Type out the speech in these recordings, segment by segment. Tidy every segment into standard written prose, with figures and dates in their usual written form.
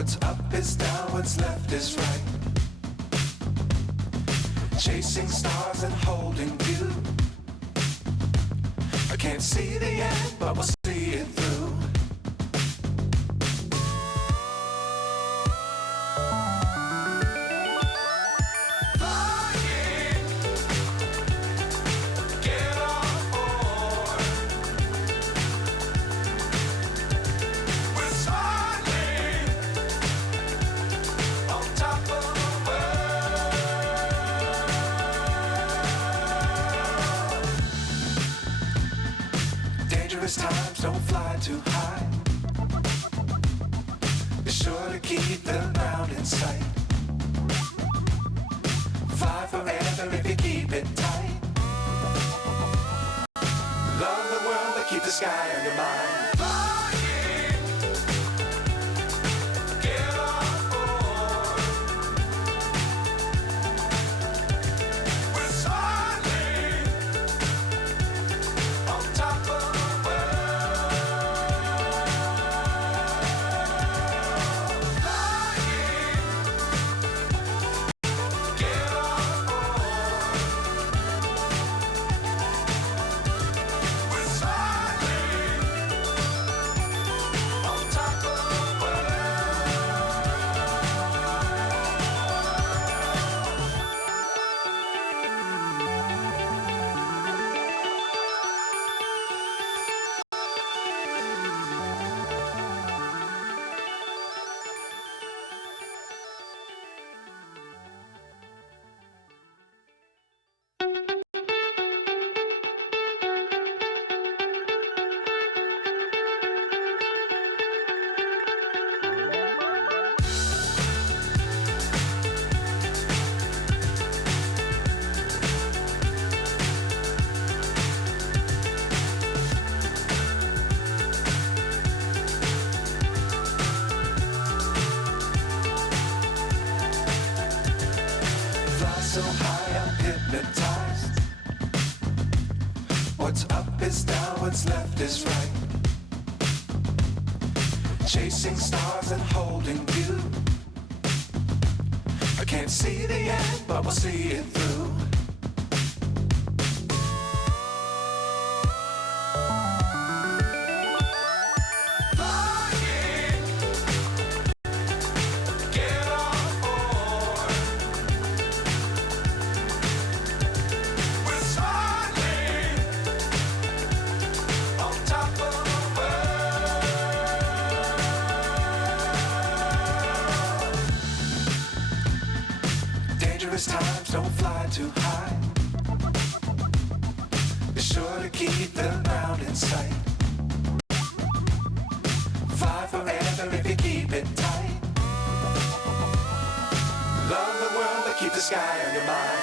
What's up is down, what's left is right. Chasing stars and holding you. I can't see the end, but we'll see it through. Times don't fly too high. Be sure to keep the ground in sight. Fly forever if you keep it tight. Love the world but keep the sky on your mind. So high I'm hypnotized. What's up is down, what's left is right. Chasing stars and holding you. I can't see the end, but we'll see it through. Times don't fly too high. Be sure to keep the ground in sight. Fly forever if you keep it tight. Love the world but keep the sky on your mind.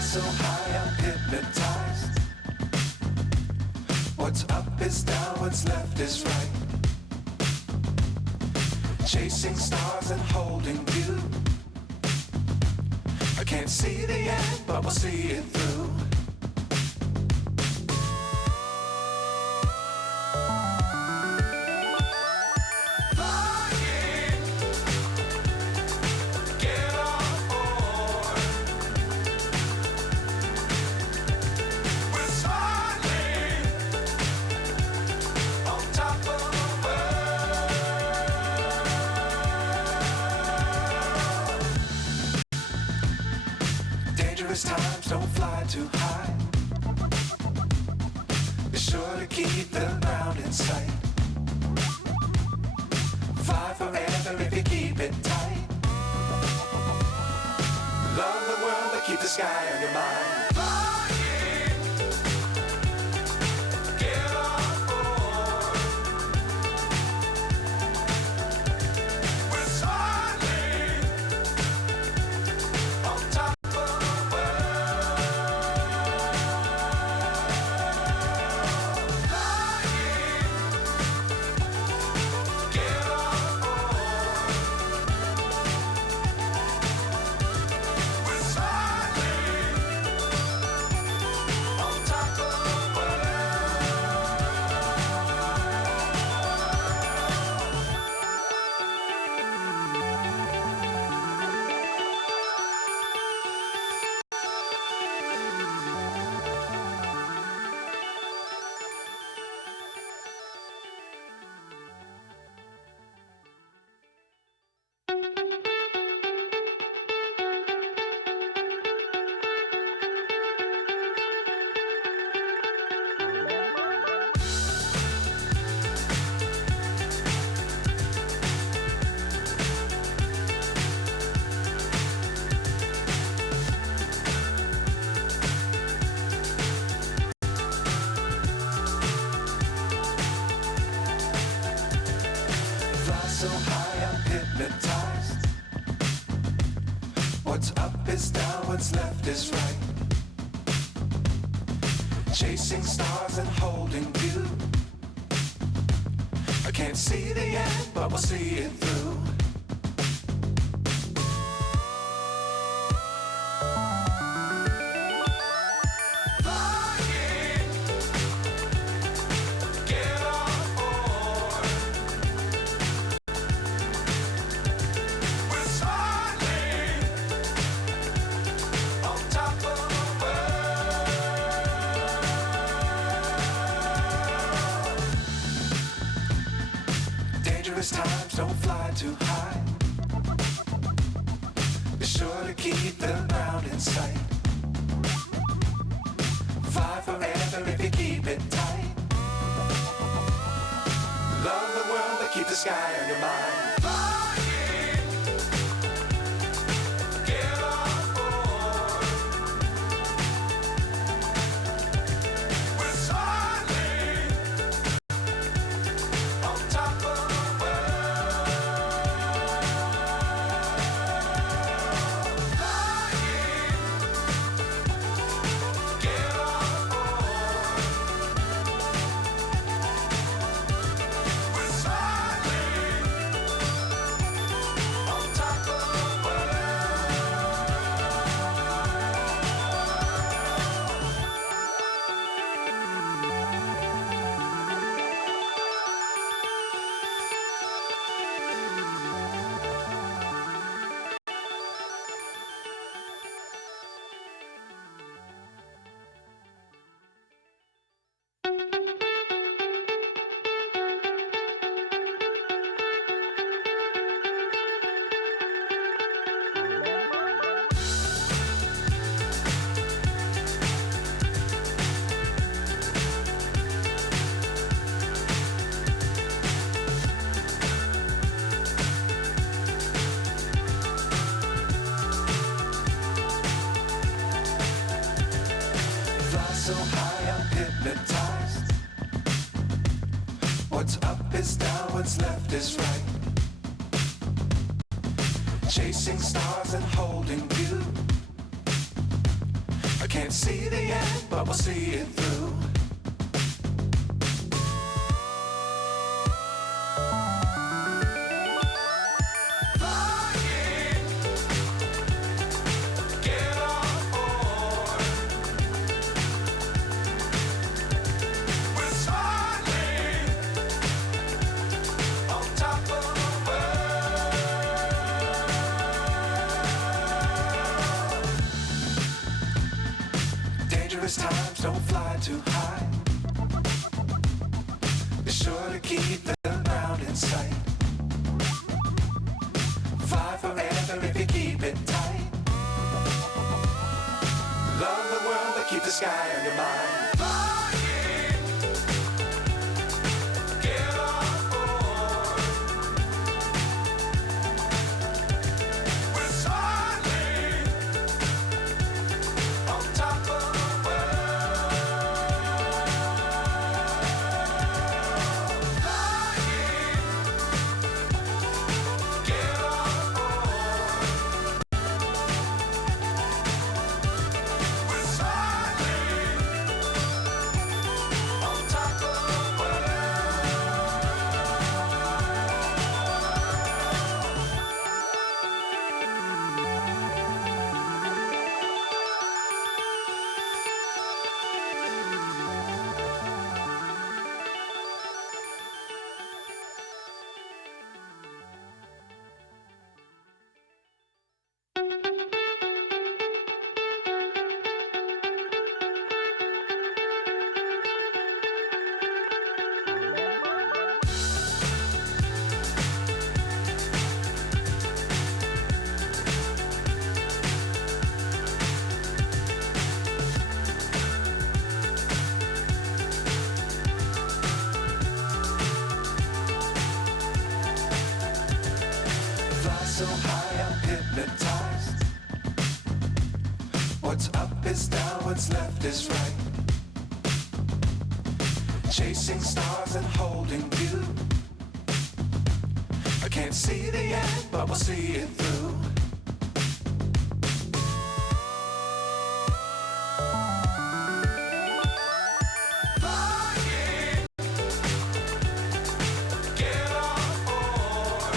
So high I'm hypnotized. What's up is down, what's left is right. Chasing stars and holding you. I can't see the end, but we'll see it through. times, don't fly too high. Be sure to keep the ground in sight. Fly forever if you keep it tight. Love the world, but keep the sky on your mind. Flying, get on board. We're soaring on top of the world. Flying, get on board. We're soaring on top of the world. Fly so high, I'm hypnotized. What's up is down, what's left is right. Chasing stars and holding you. I can't see the end, but we'll see it through. Flying, get on board. We're soaring on top of the world. Dangerous times, don't fly too high. Be sure to keep the ground in sight. Fly forever if you keep it tight. Love the world, but keep the sky on your mind. Flying, get on board. We're soaring on top of the world. Flying, get on board. We're soaring on top of the world. Fly so high, I'm hypnotized. What's up is down, what's left is right. Chasing stars and holding you. I can't see the end, but we'll see it through. Flying, get on board. We're soaring on top of the world. Dangerous times, don't fly too high. Be sure to keep the ground in sight. Fly forever if you keep it tight. Love keep the sky on your mind. Get on board. We're soaring on top of the world. Flying. Get on board. We're soaring on top of the world. Fly so high, I'm hypnotized. What's up is down, what's left is right. Chasing stars and holding you. I can't see the end, but we'll see it through. Flying. Get on board.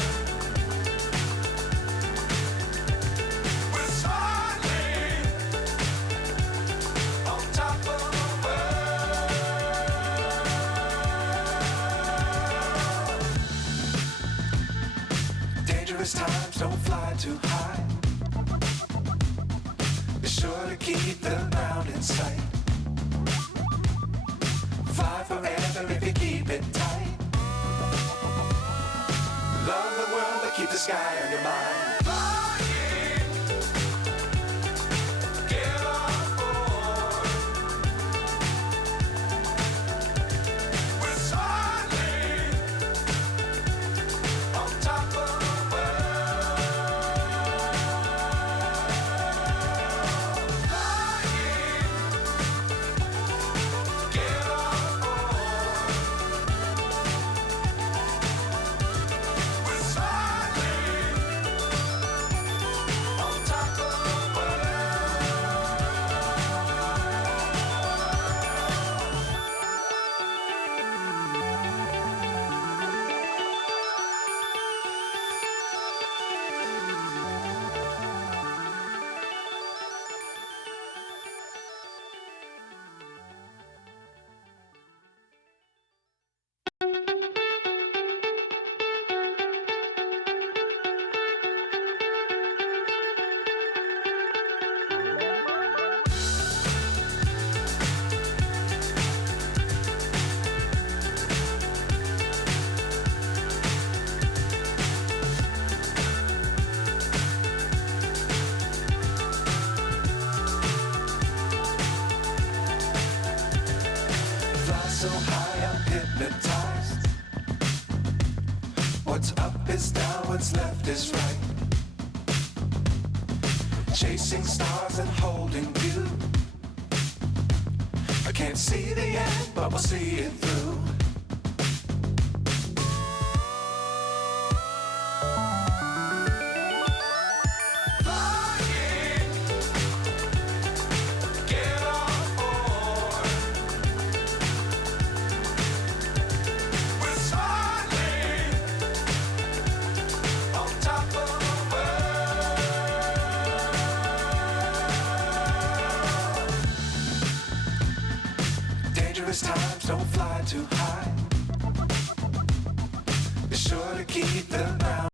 We're soaring on top of the world. Dangerous times, don't fly too high. Be sure to keep the ground in sight. Fly forever if you keep it tight. Love the world, but keep the sky on your mind. Flying. Get on board. We're soaring on top of the world. Flying. Get on board. We're soaring on top of the Fly so high, I'm hypnotized. What's up is down, what's left is right. Chasing stars and holding you. I can't see the end, but we'll see it through. Flying. Get on board. We're soaring on top of the world. Dangerous times, don't fly too high. Be sure to keep the ground